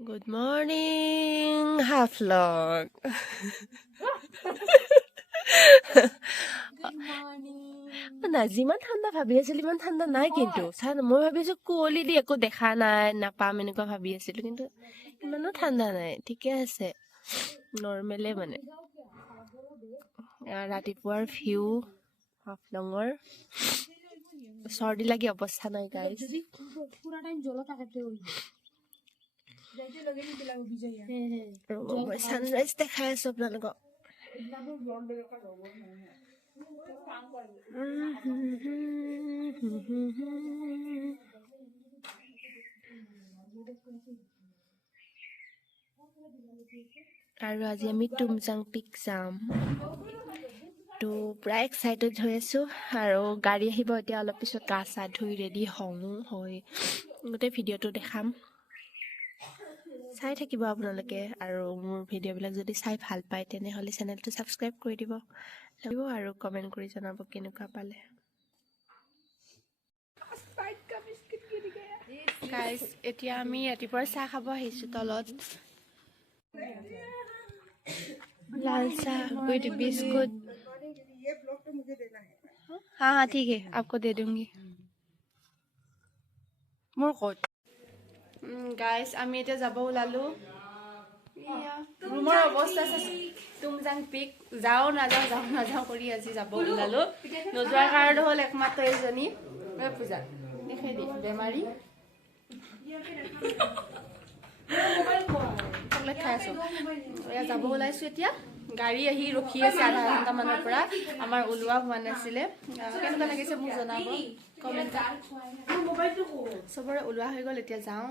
Good morning, half vlog. না যিমান ঠাণ্ডা ভাবি আছিলো ইমান ঠাণ্ডা নাই কিন্তু মই ভাবিছো কুঁৱলী দি একো দেখা নাই নাপাম এনেকুৱা ভাবি আছিলো কিন্তু ইমানো ঠাণ্ডা নাই ঠিকে আছে নৰ্মেলে মানে ৰাতিপুৱাৰ ভিউ হাফলঙৰ চৰ্দি লাগি অৱস্থা নাই গাইজ সানৰাইজ দেখাই আছো আপোনালোকক আৰু আজি আমি তুমজাং পিক যাম তো পুৰা এক্সাইটেড হৈ আছো আৰু গাড়ী আহিব এতিয়া অলপ পিছত গা চা ধুই ৰেডি হওঁ হৈ গোটেই ভিডিঅ'টো দেখাম চাই থাকিব আপোনালোকে আৰু মোৰ ভিডিঅ'বিলাক যদি চাই ভাল পায় তেনেহ'লে চেনেলটো ছাবস্ক্ৰাইব কৰি দিব আৰু কমেণ্ট কৰি জনাব কেনেকুৱা পালে গাইজ এতিয়া আমি ৰাতিপুৱাৰ চাহ খাব আহিছোঁ তলত लाल चाह विद बिस्कुट ये ब्लॉग तो मुझे देना है हाँ हाँ ठीक है आपको दे दूंगी मोर कोट गाइस আমি এটা যাব ওলালো ৰুমৰ অৱস্থা তুমজাং পিক যাও নাযাও কৰি আজি যাব ওলালো নজোৱাৰ কাৰণ হ'ল একমাত্ৰ এজনী পূজা দেখাই দি বেমাৰী চকলেট খাই আছো এয়া যাব ওলাইছো এতিয়া গাড়ী আহি ৰখি আছে আধা ঘণ্টা মানৰ পৰা আমাৰ ওলোৱা হোৱা নাছিলে কেনেকুৱা লাগিছে মোক জনাব কমেণ্ট চবৰে ওলোৱা হৈ গ'ল এতিয়া যাওঁ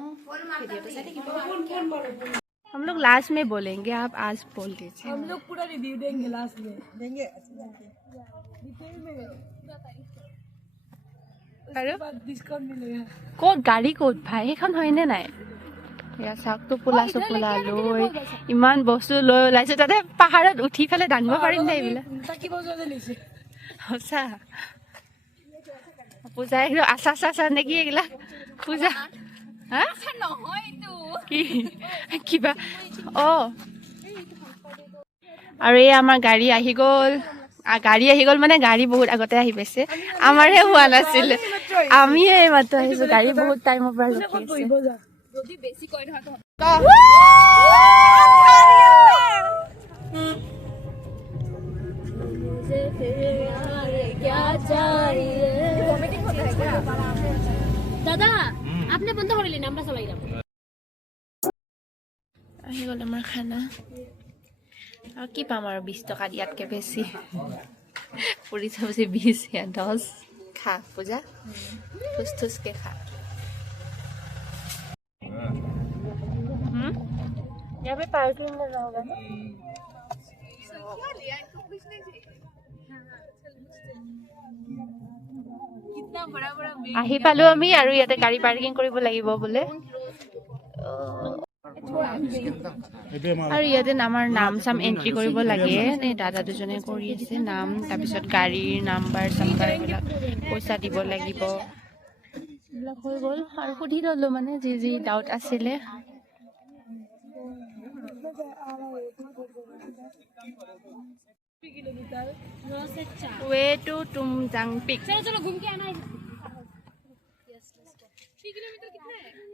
ভিডিঅ'টো চাই থাকিব हम लोग लास्ट में बोलेंगे आप आज बोल दीजिए हम लोग पूरा रिव्यू देंगे लास्ट में देंगे আৰু डिस्काउंट मिलेगा ক'ত গাড়ী ক'ত ভাই সেইখন হয়নে নাই এয়া চাকটো পোলা চোপোলা লৈ ইমান বস্তু লৈ ওলাইছো তাতে পাহাৰত উঠি পেলাই দাঙিব পাৰিম নে এইবিলাক সঁচা পূজা একদম আচা নেকি এইবিলাক পূজা হা কি কিবা আৰু এই আমাৰ গাড়ী আহি গ'ল মানে গাড়ী বহুত আগতে আহি পাইছে আমাৰহে হোৱা নাছিলে আমিয়ে মাত্ৰ আহিছো গাড়ী বহুত টাইমৰ পৰা ৰখি আছে যদি বেছি কই নহয় দাদা আপনি বন্ধ কৰিলে নাম্বাৰ চলাই যাম আহি গ'ল আমাৰ খানা আৰু কি পাম আৰু 20 টকা দিয়াতকে বেছি পুৰি চব্জি 20 या 10 খা পূজা খুচ খা यहाँ पे पार्किंग में होगा ना আহি পালো আমি আৰু ইয়াতে গাড়ী পাৰ্কিং কৰিব লাগিব বোলে আৰু ইয়াতে আমাৰ নাম চাম এন্ট্ৰি কৰিব লাগে এই দাদা দুজনে কৰি আছে নাম তাৰপিছত গাড়ীৰ নাম্বাৰ চাম্বাৰ এইবিলাক পইচা দিব লাগিব এইবিলাক হৈ গ'ল আৰু সুধি ল'লো মানে যি ডাউট আছিলে वे टू तुमजांग पिक चलो घूम के आना है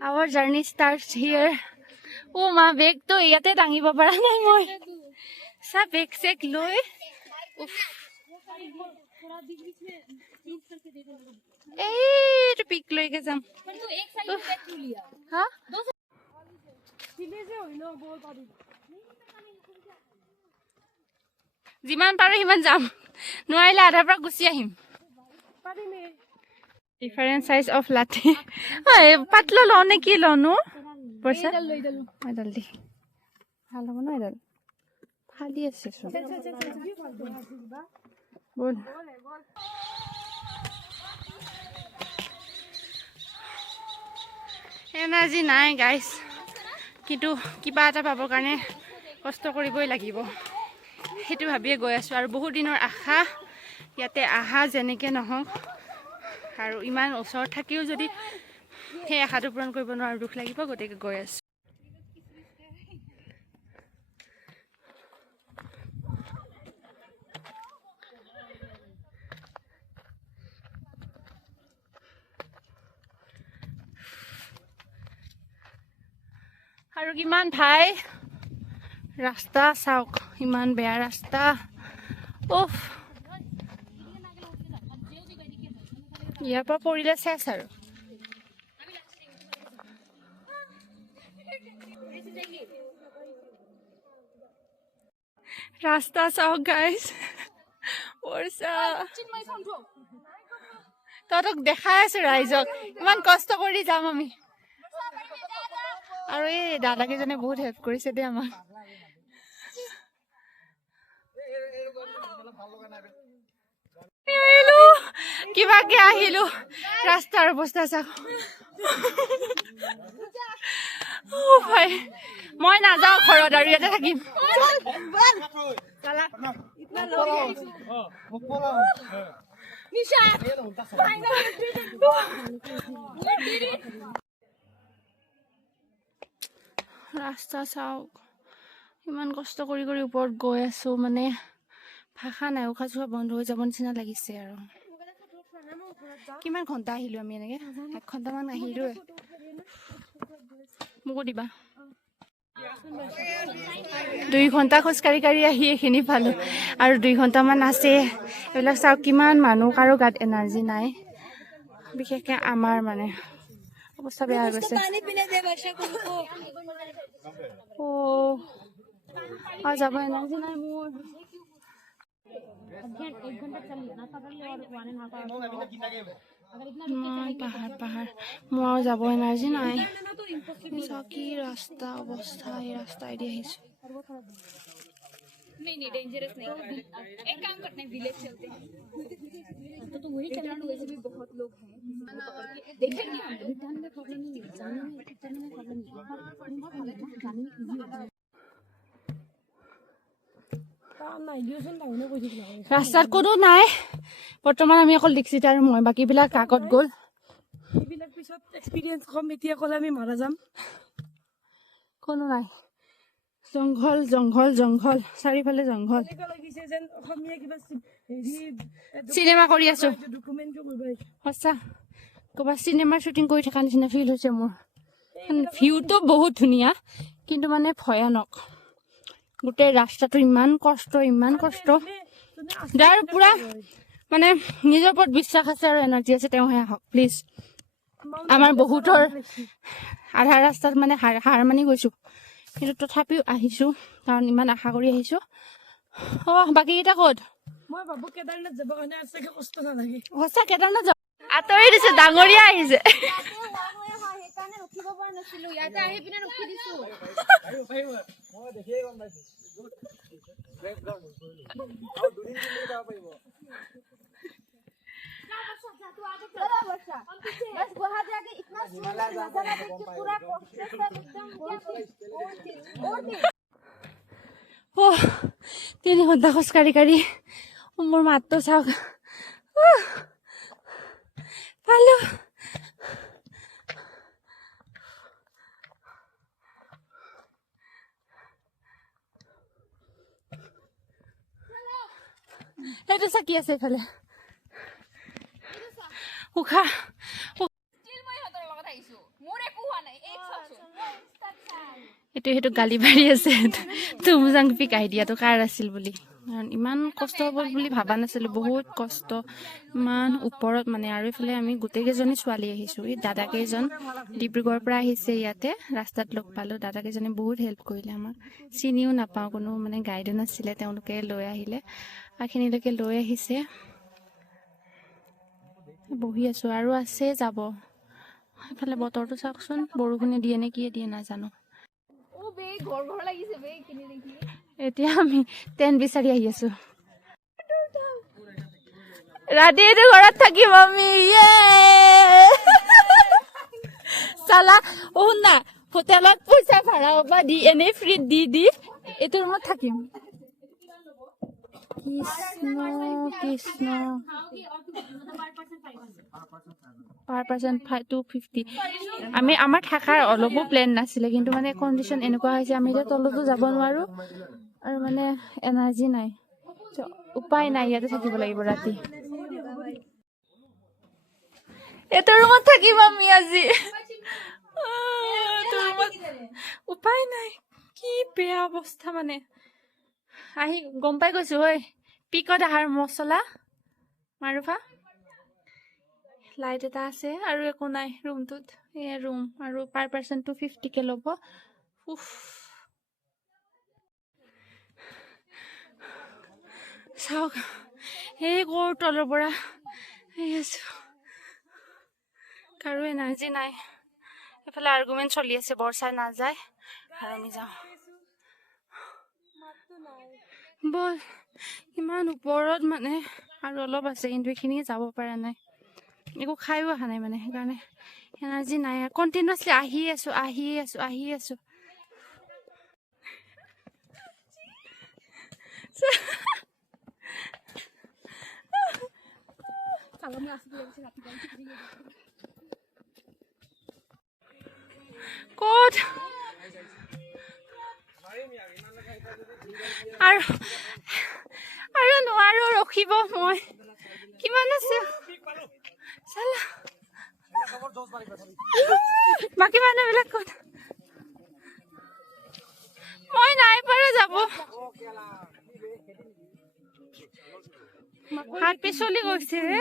आवर जर्नी स्टार्ट्स हियर ओ मा बेग तो याते दांगिब पारा नाइ মই सा बेग सेक লৈ এই তো পিক লৈ কে যাম एक साइड में बैठ लिया हां सिले से होई न बोल पारी जिमान पारो हिमान जाम নোৱাৰিলে আধাৰ পৰা গুছি আহিম ডিফাৰেন্ট সাইজ অফ লাঠি পাতলা ল নে কি লনো পইচা এডাল দি ভাল হ'ব ন এডাল ফালি আছে সব বল এনাৰ্জি নাই গাইস কিন্তু কিবা এটা পাবৰ কাৰণে কষ্ট কৰিবই লাগিব সেইটো ভাবিয়ে গৈ আছো আৰু বহুত দিনৰ আশা ইয়াতে আহা যেনেকে নহওক আৰু ইমান ওচৰত থাকিও যদি সেই আশাটো পূৰণ কৰিব নোৱাৰো দুখ লাগিব গতিকে গৈ আছো আৰু কিমান ভাই ৰাস্তা চাওক ইমান বেয়া ৰাস্তা উফ ইয়াৰ পৰা পৰিলে চেছ আৰু ৰাস্তা চাওক গাইজ তহঁতক দেখাই আছো ৰাইজক ইমান কষ্ট কৰি যাম আমি আৰু এই দাদাকেইজনে বহুত হেল্প কৰিছে দেই আমাক কিবাকে আহিলো ৰাস্তাৰ অৱস্থা চাওক ভাই মই নাযাওঁ ঘৰত আৰু ইয়াতে থাকিম ৰাস্তা চাওক ইমান কষ্ট কৰি কৰি ওপৰত গৈ আছো মানে ভাষা নাই উশাহ চুশাহ বন্ধ হৈ যাব নিচিনা লাগিছে আৰু কিমান ঘণ্টা আহিলো আমি এনেকে 1 ঘণ্টামান আহিলো মোকো দিবা 2 ঘণ্টা খোজকাঢ়ি কাঢ়ি আহি এইখিনি পালো আৰু 2 ঘণ্টামান আছে এইবিলাক চাওক কিমান মানুহ কাৰো গাত এনাৰ্জি নাই বিশেষকে আমাৰ মানে অৱস্থা বেয়া হৈ গৈছে যাব এনাৰ্জি নাই মোৰ পাহাৰ মোৰ যাব এনাৰ্জি নাই কি ৰাস্তা অৱস্থা এই ৰাস্তাই দি আহিছো नहीं डेंजरस नहीं एक काम करते हैं विलेज चलते हैं तो वही चलना वैसे भी बहुत लोग हैं देखेंगे रिटर्न में प्रॉब्लम नहीं है जाने में रिटर्न में प्रॉब्लम नहीं है जाने में इजी होता है ৰাস্তাত কোনো নাই বৰ্তমান আমি অকল দীক্ষিত আৰু মই বাকীবিলাক কাকত গ'ল এইবিলাক পিছত এক্সপিৰিয়েঞ্চ কম এতিয়া ক'লে আমি মাৰা যাম কোনো নাই জংঘল জংঘল জংঘল চাৰিওফালে জংঘল লাগিছে যেন অসমীয়া কিবা হেৰি চিনেমা কৰি আছো ডকুমেণ্টটো কৰিব সঁচা ক'ৰবাত চিনেমাৰ শ্বুটিং কৰি থকা নিচিনা ফিল হৈছে মোৰ ভিউটো বহুত ধুনীয়া কিন্তু মানে ভয়ানক গোটেই ৰাস্তাটো ইমান কষ্ট যাৰ পুৰা মানে নিজৰ ওপৰত বিশ্বাস আছে আৰু এনাৰ্জি আছে তেওঁহে আহক প্লিজ আমাৰ বহুতৰ আধা ৰাস্তাত মানে হাৰ মানি গৈছো কিন্তু তথাপিও আহিছো কাৰণ ইমান আশা কৰি আহিছো বাকীকেইটা ক'ত মই ভাবো কেদাৰনাথ যাব কাৰণে আছে কষ্ট নালাগে সঁচা কেদাৰনাথ যাব আঁতৰি দিছে ডাঙৰীয়া আহিছে সেইকাৰণে ৰখিব পৰা নাছিলো ইয়াতে আহি পিনে ৰখি দিছো মই দেখিয়ে গম পাইছো তিনি ঘণ্টা খোজকাঢ়ি কাঢ়ি মোৰ মাতটো চাওক পালো সেইটো চাকি আছে এইফালে উশাহ সেইটো গালি পাৰি আছে তুমজাং পিক আইডিয়াটো কাৰ আছিল বুলি ইমান কষ্ট হ'ব বুলি ভাবা নাছিলো বহুত কষ্ট ইমান ওপৰত মানে আৰু এইফালে আমি গোটেইকেইজনী ছোৱালী আহিছো এই দাদাকেইজন ডিব্ৰুগড়ৰ পৰা আহিছে ইয়াতে ৰাস্তাত লগ পালো দাদাকেইজনে বহুত হেল্প কৰিলে আমাক চিনিও নাপাওঁ কোনো মানে গাইডো নাছিলে তেওঁলোকে লৈ আহিলে এইখিনিলৈকে লৈ আহিছে বহি আছো আৰু আছে যাব এইফালে বতৰটো চাওকচোন বৰষুণে দিয়ে নে কিয়ে দিয়ে নাজানো এতিয়া আমি টেন বিচাৰি আহি আছো ৰাতিটো ঘৰত থাকিম আমি চালা শুনা হোটেলত পইচা ভাড়া বা দি এনেই ফ্ৰীত দি এইটো ৰুমত থাকিম কৃষ্ণ পাৰ পাৰ্চন 250 আমি আমাৰ থাকাৰ অলপো প্লেন নাছিলে কিন্তু মানে কণ্ডিশ্যন এনেকুৱা হৈছে আমি এতিয়া তলতো যাব নোৱাৰো আৰু মানে এনাৰ্জি নাই উপায় নাই ইয়াতে থাকিব লাগিব ৰাতি এইটো ৰুমত থাকিম আমি আজি উপায় নাই কি বেয়া অৱস্থা মানে আহি গম পাই গৈছো ঐ পিকত আহাৰ মছলা মাৰুফা লাইট এটা আছে আৰু একো নাই ৰুমটোত এয়া ৰুম আৰু পাৰ পাৰ্চন 250 কে ল'ব উফ চাওক এই কৰ তলৰ পৰা কাৰো এনাৰ্জি নাই এফালে আৰ্গুমেণ্ট চলি আছে বৰ্ষা নাযায় আৰু আমি যাওঁ বল ইমান ওপৰত মানে আৰু অলপ আছে কিন্তু এইখিনি যাব পৰা নাই একো খাইও অহা নাই মানে সেইকাৰণে এনাৰ্জি নাই কণ্টিনিউৱাছলি আহি আছো ক'ত আৰু নোৱাৰো ৰখিব মই কিমান আছে চালা বাকী মানুহবিলাক ক'ত মই নাই পৰা যাব হাত পিছলি গৈছে ৰে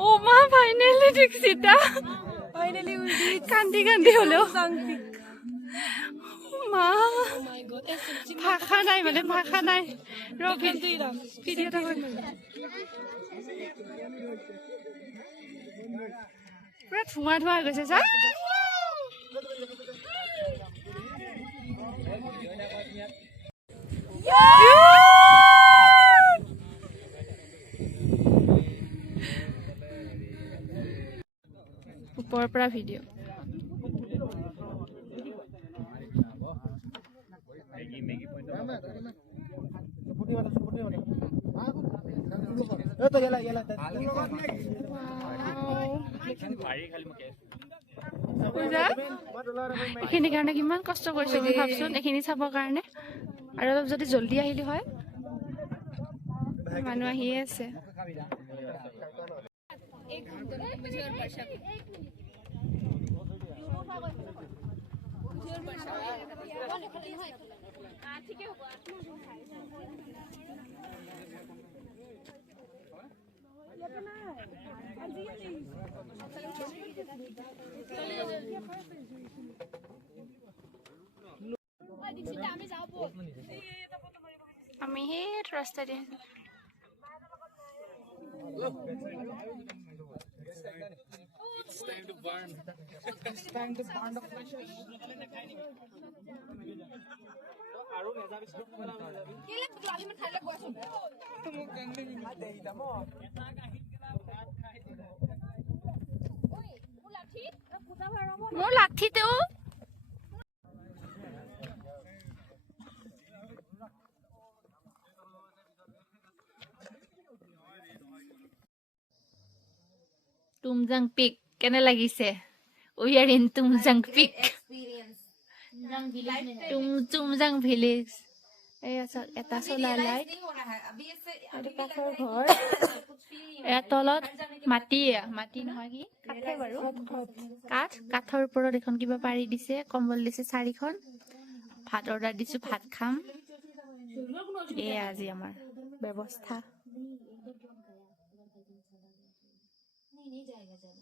ও মা finally Dikshita Finally, we reached কান্দি কান্দি হলেও Sang Peak. মা Oh my god. ভাষা নাই মানে ভাষা নাই ৰবি Kandira. ভিডিঅ' এটা কৰি পুৰা ধোঁৱা ধোঁৱা হৈ গৈছে চা ওপৰৰ পৰা ভিডিঅ' এইখিনিৰ কাৰণে কিমান কষ্ট কৰিছো মই ভাবচোন এইখিনি চাবৰ কাৰণে আৰু অলপ যদি জল্দি আহিলি হয় মানুহ আহিয়ে আছে আমি সেই ৰাস্তা দি মোৰ লাঠিতেও তুমজাং পিক কেনে লাগিছে we are in Tumjang peak Tumjang village এটা চলাৰ লাইট এইটো কাঠৰ ঘৰ ইয়াৰ তলত মাটি নহয় কি কাঠে বাৰু কাঠৰ ওপৰত এখন কিবা পাৰি দিছে কম্বল দিছে 4খন ভাত অৰ্ডাৰ দিছো ভাত খাম এয়া আজি আমাৰ ব্যৱস্থা